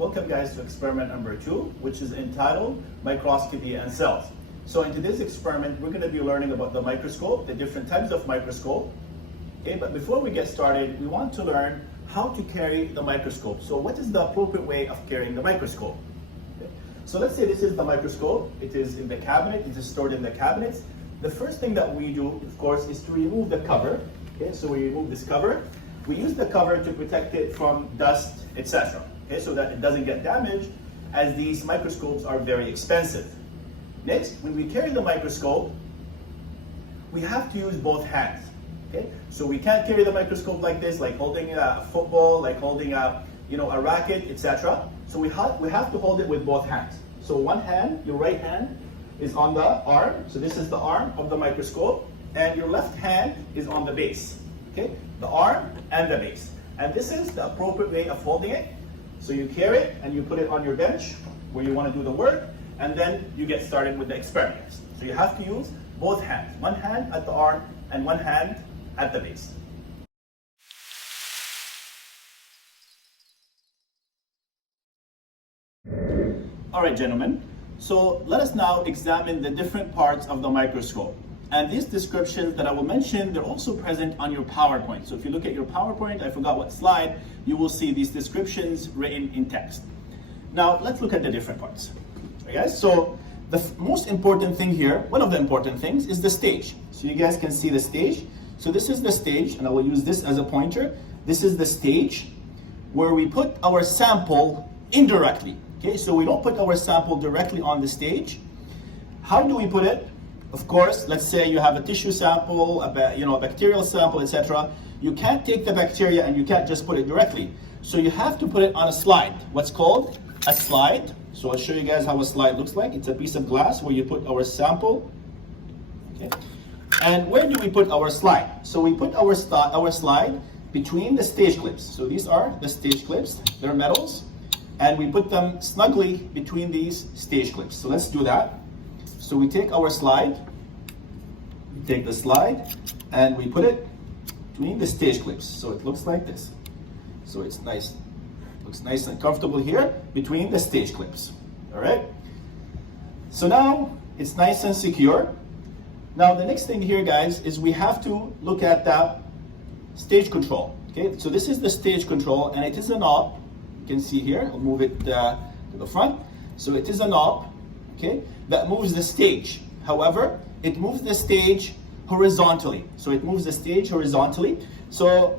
Welcome guys to experiment number 2, which is entitled Microscopy and Cells. So in today's experiment, we're going to be learning about the microscope, the different types of microscope. Okay, but before we get started, we want to learn how to carry the microscope. So what is the appropriate way of carrying the microscope? Okay. So let's say this is the microscope. It is in the cabinet. It is stored in the cabinets. The first thing that we do, of course, is to remove the cover. Okay, so we remove this cover. We use the cover to protect it from dust, etc. Okay, so that it doesn't get damaged, as these microscopes are very expensive. Next, when we carry the microscope, we have to use both hands. Okay, so we can't carry the microscope like this, like holding a football, like holding a racket, etc. So we have to hold it with both hands. So one hand, your right hand, is on the arm. So this is the arm of the microscope, and your left hand is on the base. Okay, the arm and the base. And this is the appropriate way of holding it. So you carry it and you put it on your bench where you want to do the work, and then you get started with the experiments. So you have to use both hands, one hand at the arm and one hand at the base. All right, gentlemen. So let us now examine the different parts of the microscope. And these descriptions that I will mention, they're also present on your PowerPoint. So if you look at your PowerPoint, I forgot what slide, you will see these descriptions written in text. Now, let's look at the different parts. Okay, guys? So the most important thing here, one of the important things, is the stage. So you guys can see the stage. So this is the stage, and I will use this as a pointer. This is the stage where we put our sample indirectly. Okay, so we don't put our sample directly on the stage. How do we put it? Of course, let's say you have a tissue sample, a bacterial sample, etc. You can't take the bacteria and you can't just put it directly. So you have to put it on a slide, what's called a slide. So I'll show you guys how a slide looks like. It's a piece of glass where you put our sample. Okay. And where do we put our slide? So we put our slide between the stage clips. So these are the stage clips. They're metals. And we put them snugly between these stage clips. So let's do that. So we take our slide, we take the slide, and we put it between the stage clips. So it looks like this. So it's nice, looks nice and comfortable here between the stage clips. All right. So now it's nice and secure. Now the next thing here, guys, is we have to look at the stage control. Okay. So this is the stage control, and it is a knob. You can see here. I'll move it to the front. So it is a knob. Okay, that moves the stage. However, it moves the stage horizontally. So it moves the stage horizontally. So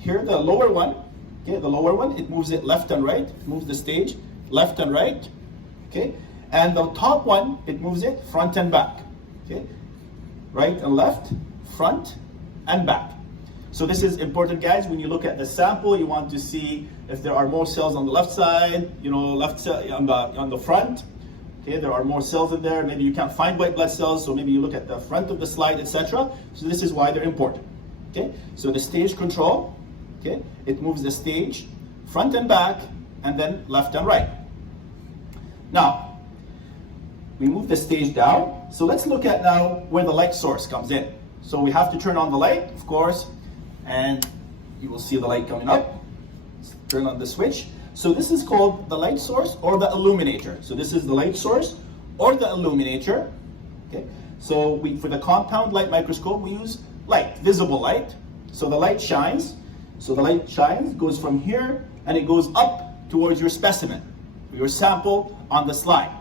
here, the lower one, okay, the lower one, it moves it left and right. It moves the stage left and right. Okay, and the top one, it moves it front and back. Okay, right and left, front and back. So this is important, guys. When you look at the sample, you want to see if there are more cells on the left side, left side on the front. Okay, there are more cells in there. Maybe you can't find white blood cells, so maybe you look at the front of the slide, etc. So this is why they're important. Okay, so the stage control, okay, it moves the stage front and back, and then left and right. Now, we move the stage down. So let's look at now where the light source comes in. So we have to turn on the light, of course, and you will see the light coming up. Let's turn on the switch. So this is called the light source or the illuminator. So this is the light source or the illuminator. Okay. So for the compound light microscope, we use light, visible light. So the light shines. So the light shines, goes from here, and it goes up towards your specimen, your sample on the slide.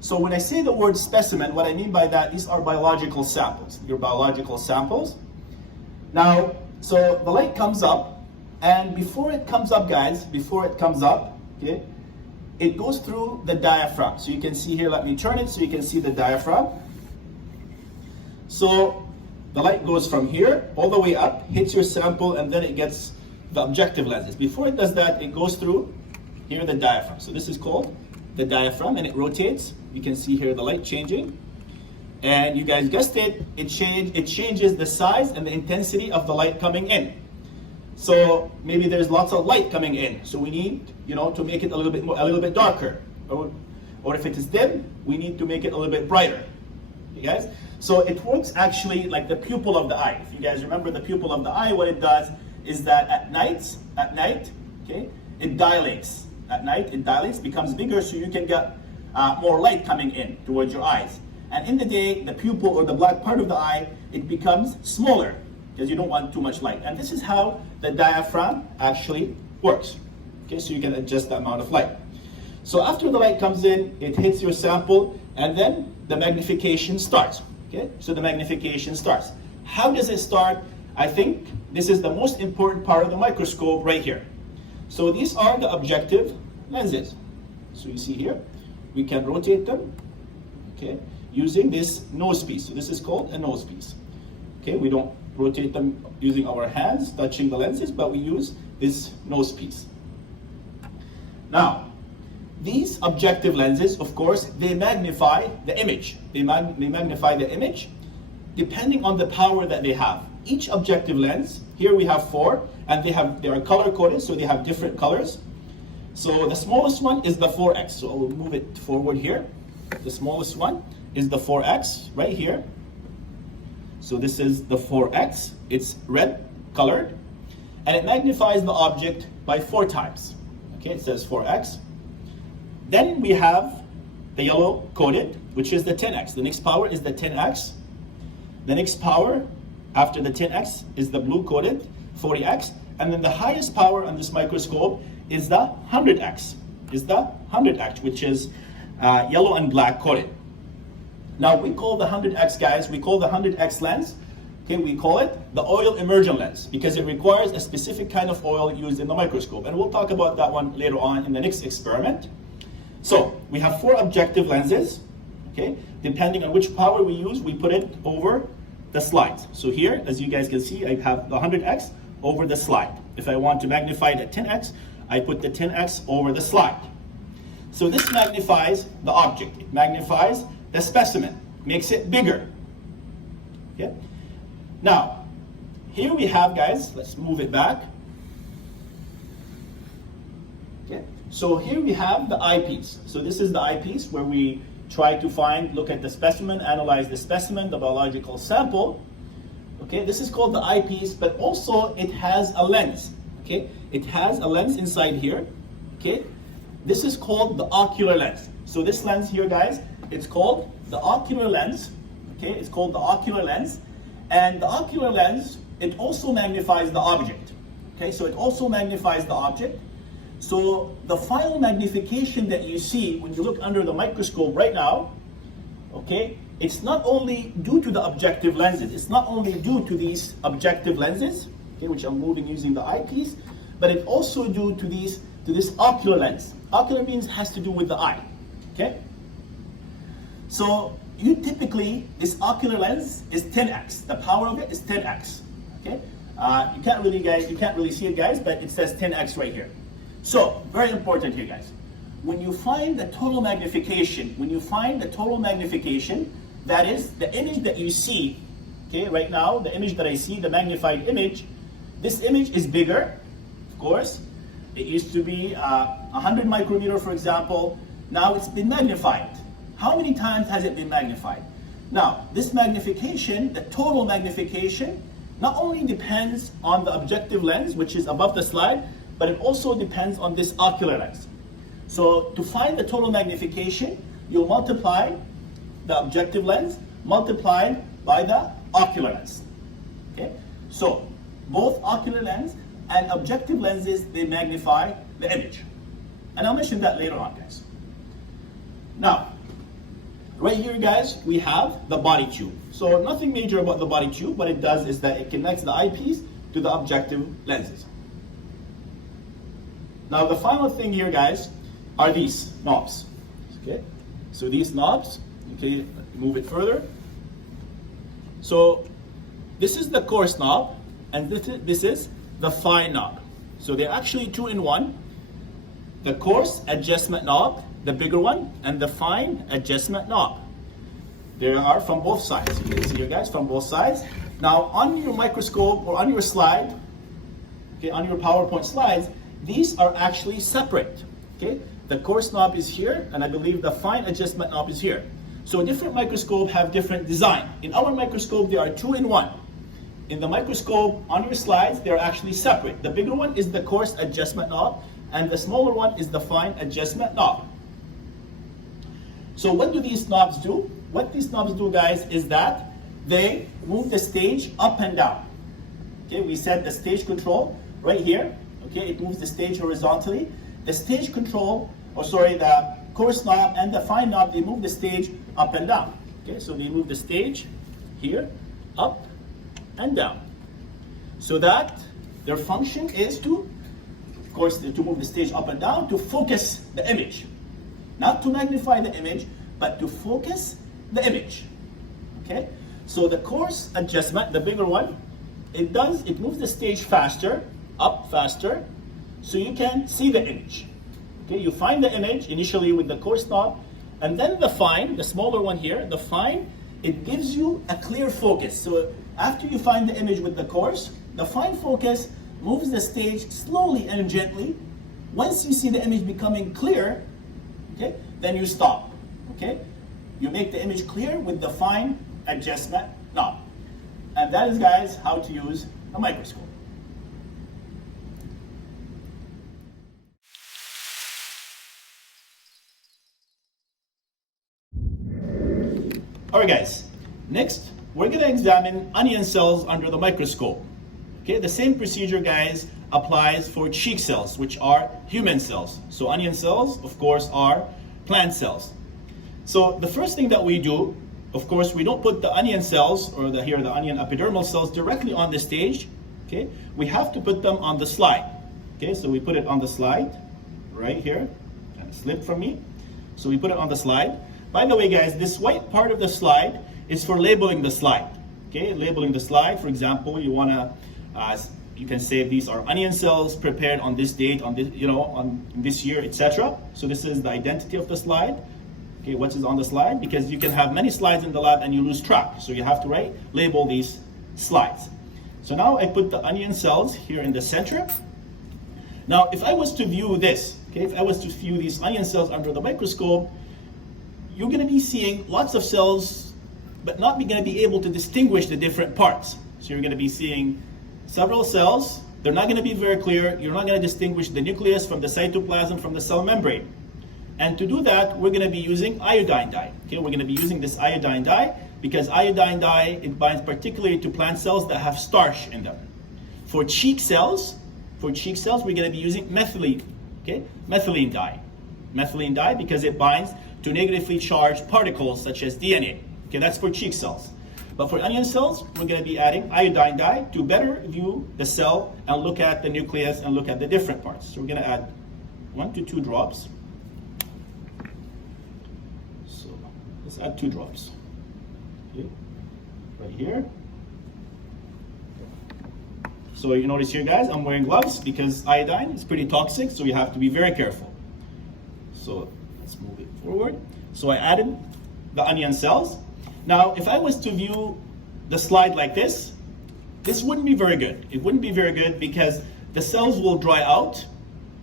So when I say the word specimen, what I mean by that, these are biological samples, your biological samples. Now, so the light comes up, and before it comes up, guys, okay, it goes through the diaphragm. So you can see here, let me turn it so you can see the diaphragm. So the light goes from here all the way up, hits your sample, and then it gets the objective lenses. Before it does that, it goes through here, the diaphragm. So this is called the diaphragm, and it rotates. You can see here the light changing. And you guys guessed it, it changes the size and the intensity of the light coming in. So maybe there's lots of light coming in, so we need, to make it a little bit darker. Or if it is dim, we need to make it a little bit brighter. You guys? So it works actually like the pupil of the eye. If you guys remember the pupil of the eye, what it does is that at night, okay, it dilates. At night, it dilates, becomes bigger, so you can get more light coming in towards your eyes. And in the day, the pupil or the black part of the eye, it becomes smaller because you don't want too much light. And this is how the diaphragm actually works. Okay, so you can adjust the amount of light. So after the light comes in, it hits your sample, and then the magnification starts. Okay, so the magnification starts. How does it start? I think this is the most important part of the microscope right here. So these are the objective lenses. So you see here, we can rotate them, okay, using this nose piece. So this is called a nose piece. Okay, we don't rotate them using our hands, touching the lenses, but we use this nose piece. Now, these objective lenses, of course, they magnify the image. They magnify the image depending on the power that they have. Each objective lens, here we have 4, and they are color coded, so they have different colors. So the smallest one is the 4x. So I will move it forward here. The smallest one is the 4x right here. So this is the 4x. It's red colored, and it magnifies the object by 4 times. Okay, it says 4x. Then we have the yellow coded, which is the 10x. The next power is the 10x. The next power after the 10x is the blue coded, 40x. And then the highest power on this microscope is the 100x, which is yellow and black coded. Now we call the 100x, guys, we call the 100x lens, okay, we call it the oil immersion lens because it requires a specific kind of oil used in the microscope. And we'll talk about that one later on in the next experiment. So we have 4 objective lenses, okay? Depending on which power we use, we put it over the slides. So here, as you guys can see, I have the 100x over the slide. If I want to magnify it at 10x, I put the 10x over the slide. So this magnifies the object. It magnifies the specimen, makes it bigger. Okay? Now, here we have, guys, let's move it back. Okay? So here we have the eyepiece. So this is the eyepiece where we try to look at the specimen, analyze the specimen, the biological sample. Okay, this is called the eyepiece, but also it has a lens. Okay, it has a lens inside here. Okay, this is called the ocular lens. So this lens here, guys, it's called the ocular lens. Okay, it's called the ocular lens, and the ocular lens, it also magnifies the object. Okay, so it also magnifies the object. So the final magnification that you see when you look under the microscope right now, okay, it's not only due to the objective lenses, it's not only due to these objective lenses, okay, which I'm moving using the eyepiece, but it's also due to this ocular lens. Ocular means has to do with the eye, okay? So you typically, this ocular lens is 10x. The power of it is 10x, okay? You can't really see it, guys, but it says 10x right here. So, very important here, guys. When you find the total magnification, that is the image that you see, okay, right now, the image that I see, the magnified image, this image is bigger, of course. It used to be 100 micrometer, for example. Now it's been magnified. How many times has it been magnified? Now, this magnification, the total magnification, not only depends on the objective lens, which is above the slide, but it also depends on this ocular lens. So to find the total magnification, you'll multiply the objective lens multiplied by the ocular lens. Okay? So both ocular lens and objective lenses, they magnify the image. And I'll mention that later on, guys. Now, right here, guys, we have the body tube. So nothing major about the body tube. What it does is that it connects the eyepiece to the objective lenses. Now the final thing here, guys, are these knobs. Okay, so these knobs, okay, move it further. So this is the coarse knob, and this is the fine knob. So they're actually 2 in 1. The coarse adjustment knob, the bigger one, and the fine adjustment knob. They are from both sides. You can see here, guys, from both sides. Now on your microscope or on your slide, okay, on your PowerPoint slides, these are actually separate. Okay, the coarse knob is here, and I believe the fine adjustment knob is here. So different microscopes have different design. In our microscope, they are 2 in 1. In the microscope on your slides, they're actually separate. The bigger one is the coarse adjustment knob, and the smaller one is the fine adjustment knob. So what do these knobs do? What these knobs do, guys, is that they move the stage up and down. Okay, we set the stage control right here. Okay, it moves the stage horizontally. The stage control, the coarse knob and the fine knob, they move the stage up and down. Okay, so they move the stage here, up and down. So that their function is to, of course, to move the stage up and down, to focus the image. Not to magnify the image, but to focus the image. Okay? So the coarse adjustment, the bigger one, it moves the stage faster, up faster, so you can see the image. Okay, you find the image initially with the coarse knob, and then the fine, the smaller one here, the fine, it gives you a clear focus. So after you find the image with the coarse, the fine focus moves the stage slowly and gently. Once you see the image becoming clear, okay, then you stop. Okay, you make the image clear with the fine adjustment knob. And that is, guys, how to use a microscope. Alright, guys, next we're going to examine onion cells under the microscope. Okay, the same procedure, guys, applies for cheek cells, which are human cells. So onion cells, of course, are plant cells. So the first thing that we do, of course, we don't put the onion cells, or the onion epidermal cells, directly on the stage. Okay, we have to put them on the slide. Okay, so we put it on the slide right here. Kind of slipped from me. So we put it on the slide. By the way, guys, this white part of the slide is for labeling the slide. Okay, labeling the slide. For example, you can say these are onion cells prepared on this date, on this, on this year, etc. So this is the identity of the slide. Okay, what is on the slide? Because you can have many slides in the lab and you lose track. So you have to label these slides. So now I put the onion cells here in the center. Now, if I was to view this, okay, if I was to view these onion cells under the microscope, you're going to be seeing lots of cells, but not going to be able to distinguish the different parts. So you're going to be seeing several cells. They're not going to be very clear. You're not going to distinguish the nucleus from the cytoplasm from the cell membrane. And to do that, we're going to be using iodine dye. Okay, we're going to be using this iodine dye because iodine dye, it binds particularly to plant cells that have starch in them. For cheek cells, we're going to be using methylene. Okay, methylene dye. Methylene dye because it binds to negatively charged particles such as DNA. Okay, that's for cheek cells. But for onion cells, we're going to be adding iodine dye to better view the cell and look at the nucleus and look at the different parts. So we're going to add 1 to 2 drops. So let's add 2 drops. Okay, right here. So you notice here, guys, I'm wearing gloves because iodine is pretty toxic, so you have to be very careful. So let's move it forward. So I added the onion cells. Now, if I was to view the slide like this wouldn't be very good. It wouldn't be very good because the cells will dry out.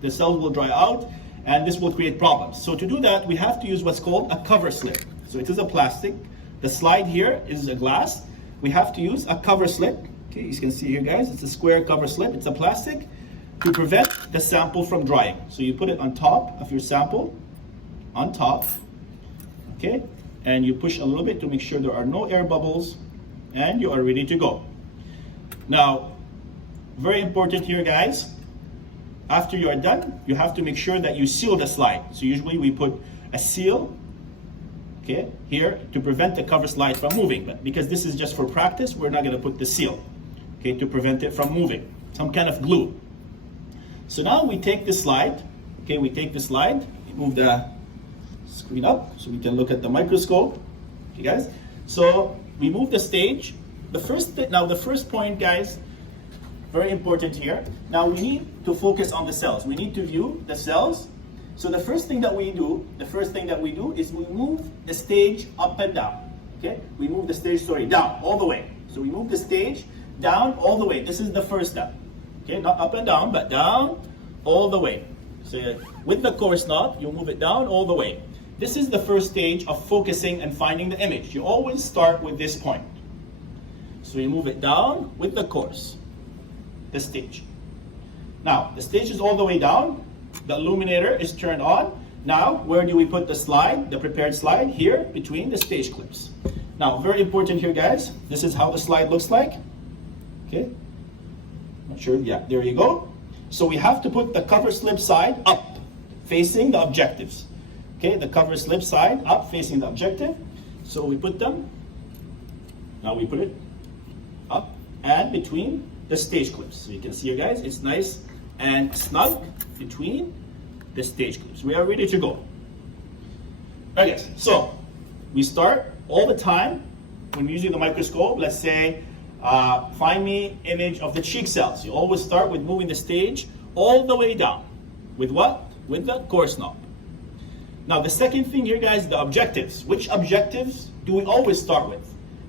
The cells will dry out, and this will create problems. So to do that, we have to use what's called a cover slip. So it is a plastic. The slide here is a glass. We have to use a cover slip. Okay, you can see here, guys, it's a square cover slip. It's a plastic to prevent the sample from drying. So you put it on top of your sample, on top, okay? And you push a little bit to make sure there are no air bubbles, and you are ready to go. Now, very important here, guys, after you are done, you have to make sure that you seal the slide. So usually we put a seal, okay, here to prevent the cover slide from moving. But because this is just for practice, we're not going to put the seal, okay, to prevent it from moving. Some kind of glue. So now we take the slide, okay, we move the screen up so we can look at the microscope, okay, guys. So we move the stage. The first point, guys, very important here. Now we need to focus on the cells. We need to view the cells. So the first thing that we do is we move the stage up and down. Okay, we move the stage, down all the way. So we move the stage down all the way. This is the first step. Okay, not up and down, but down all the way. So with the coarse knob, you move it down all the way. This is the first stage of focusing and finding the image. You always start with this point. So you move it down with the coarse, the stage. Now, the stage is all the way down. The illuminator is turned on. Now, where do we put the slide, the prepared slide? Here, between the stage clips. Now, very important here, guys. This is how the slide looks like. Okay. Not sure. Yeah, there you go. So we have to put the cover slip side up, facing the objectives. Okay, the cover slip side up, facing the objective. So we put them. Now we put it up and between the stage clips. So you can see here, guys, it's nice and snug between the stage clips. We are ready to go. Okay, so we start all the time when we're using the microscope. Let's say, find me image of the cheek cells. You always start with moving the stage all the way down. With what? With the coarse knob. Now the second thing here, guys, the objectives. Which objectives do we always start with?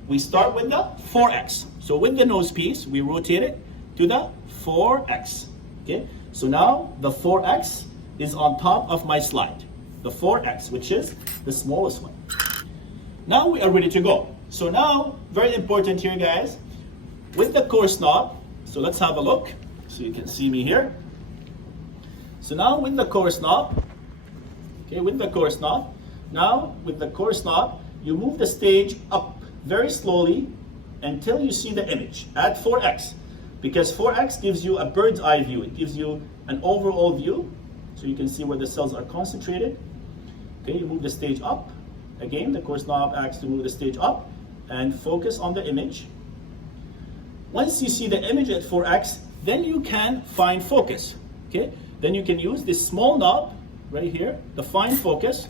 We start with the 4x. So with the nose piece, we rotate it to the 4x. Okay, so now the 4x is on top of my slide. The 4x, which is the smallest one. Now we are ready to go. So now, very important here, guys, with the coarse knob. So let's have a look so you can see me here. So now with the coarse knob, okay, with the coarse knob, now with the coarse knob, you move the stage up very slowly until you see the image at 4x, because 4x gives you a bird's eye view. It gives you an overall view, so you can see where the cells are concentrated. Okay, you move the stage up. Again, the coarse knob acts to move the stage up and focus on the image. Once you see the image at 4x, then you can find focus. Okay, then you can use this small knob right here, the fine focus.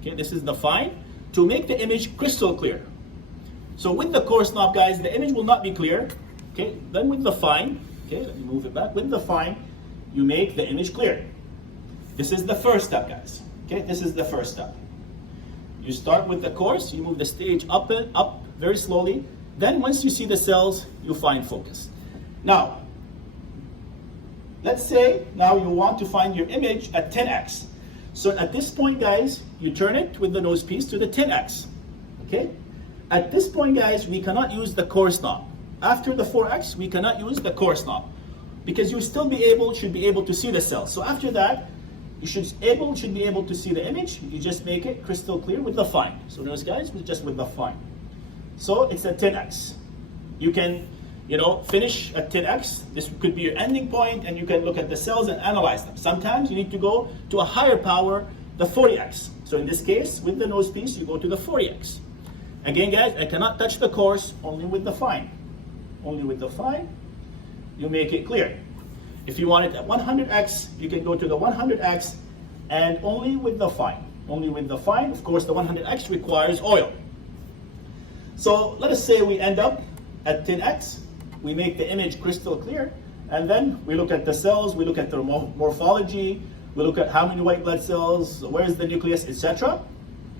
Okay, this is the fine, to make the image crystal clear. So with the coarse knob, guys, the image will not be clear. Okay, then with the fine, okay, let me move it back. With the fine, you make the image clear. This is the first step, guys. Okay, this is the first step. You start with the coarse, you move the stage up and up very slowly. Then once you see the cells, you find focus. Now, let's say now you want to find your image at 10x. So at this point, guys, you turn it with the nose piece to the 10x. Okay? At this point, guys, we cannot use the coarse knob. After the 4x, we cannot use the coarse knob, because you still should be able to see the cells. So after that, you should be able to see the image. You just make it crystal clear with the fine. So notice, guys, just with the fine. So it's a 10x. You can, finish at 10x. This could be your ending point, and you can look at the cells and analyze them. Sometimes you need to go to a higher power, the 40x. So in this case, with the nose piece, you go to the 40x. Again, guys, I cannot touch the coarse, only with the fine. Only with the fine, you make it clear. If you want it at 100x, you can go to the 100x, and only with the fine. Only with the fine. Of course, the 100x requires oil. So let us say we end up at 10x. We make the image crystal clear, and then we look at the cells, we look at their morphology, we look at how many white blood cells, where is the nucleus, etc.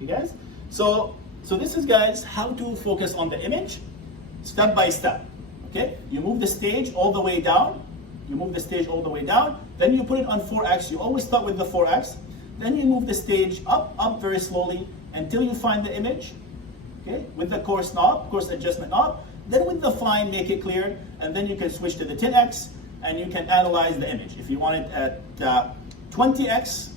You guys? So this is, guys, how to focus on the image step by step. Okay? You move the stage all the way down. You move the stage all the way down. Then you put it on 4x. You always start with the 4x. Then you move the stage up very slowly until you find the image. Okay? With the coarse knob, coarse adjustment knob. Then with the fine, make it clear. And then you can switch to the 10x and you can analyze the image. If you want it at 20x,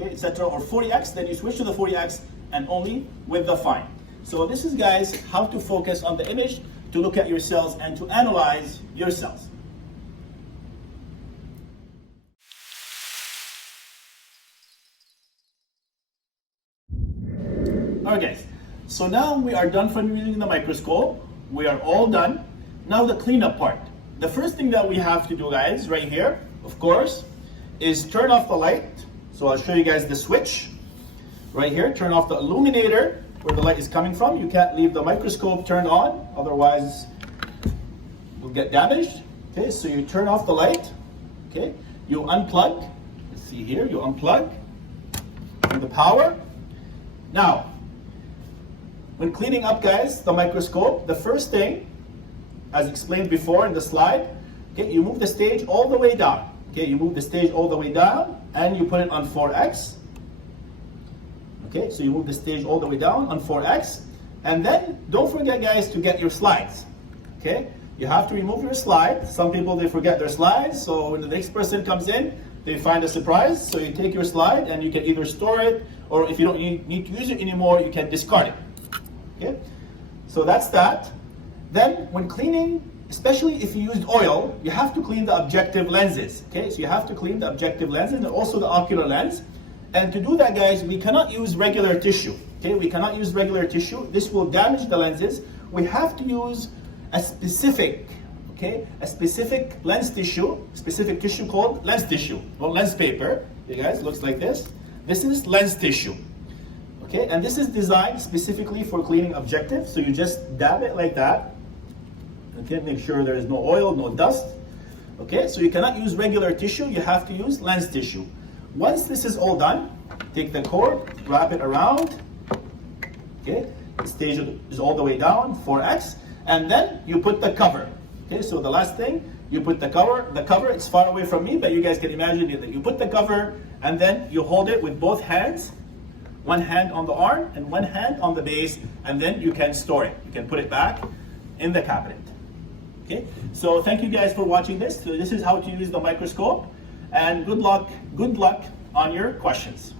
okay, etc., or 40x, then you switch to the 40x and only with the fine. So this is, guys, how to focus on the image, to look at your cells and to analyze your cells. Alright, guys, so now we are done from using the microscope. We are all done. Now the cleanup part. The first thing that we have to do, guys, right here, of course, is turn off the light. So I'll show you guys the switch. Right here, turn off the illuminator where the light is coming from. You can't leave the microscope turned on, otherwise will get damaged. Okay, so you turn off the light. Okay, you unplug. Let's see here, you unplug the power. Now, when cleaning up, guys, the microscope, the first thing, as explained before in the slide, okay, you move the stage all the way down. Okay, you move the stage all the way down and you put it on 4x. Okay, so you move the stage all the way down on 4x. And then don't forget, guys, to get your slides. Okay, you have to remove your slide. Some people, they forget their slides. So when the next person comes in, they find a surprise. So you take your slide and you can either store it, or if you don't need to use it anymore, you can discard it. Okay, so that's that. Then when cleaning, especially if you used oil, you have to clean the objective lenses. Okay, so you have to clean the objective lenses and also the ocular lens. And to do that, guys, we cannot use regular tissue. Okay, we cannot use regular tissue. This will damage the lenses. We have to use a specific lens tissue, specific tissue called lens tissue or lens paper. You guys, looks like this. This is lens tissue. Okay, and this is designed specifically for cleaning objectives. So you just dab it like that. Okay, make sure there is no oil, no dust. Okay, so you cannot use regular tissue. You have to use lens tissue. Once this is all done, take the cord, wrap it around. Okay, the stage is all the way down, 4x, and then you put the cover. Okay, so the last thing, you put the cover. The cover, it's far away from me, but you guys can imagine that you put the cover and then you hold it with both hands, one hand on the arm and one hand on the base, and then you can store it. You can put it back in the cabinet. Okay, so thank you guys for watching this. So this is how to use the microscope, and good luck on your questions.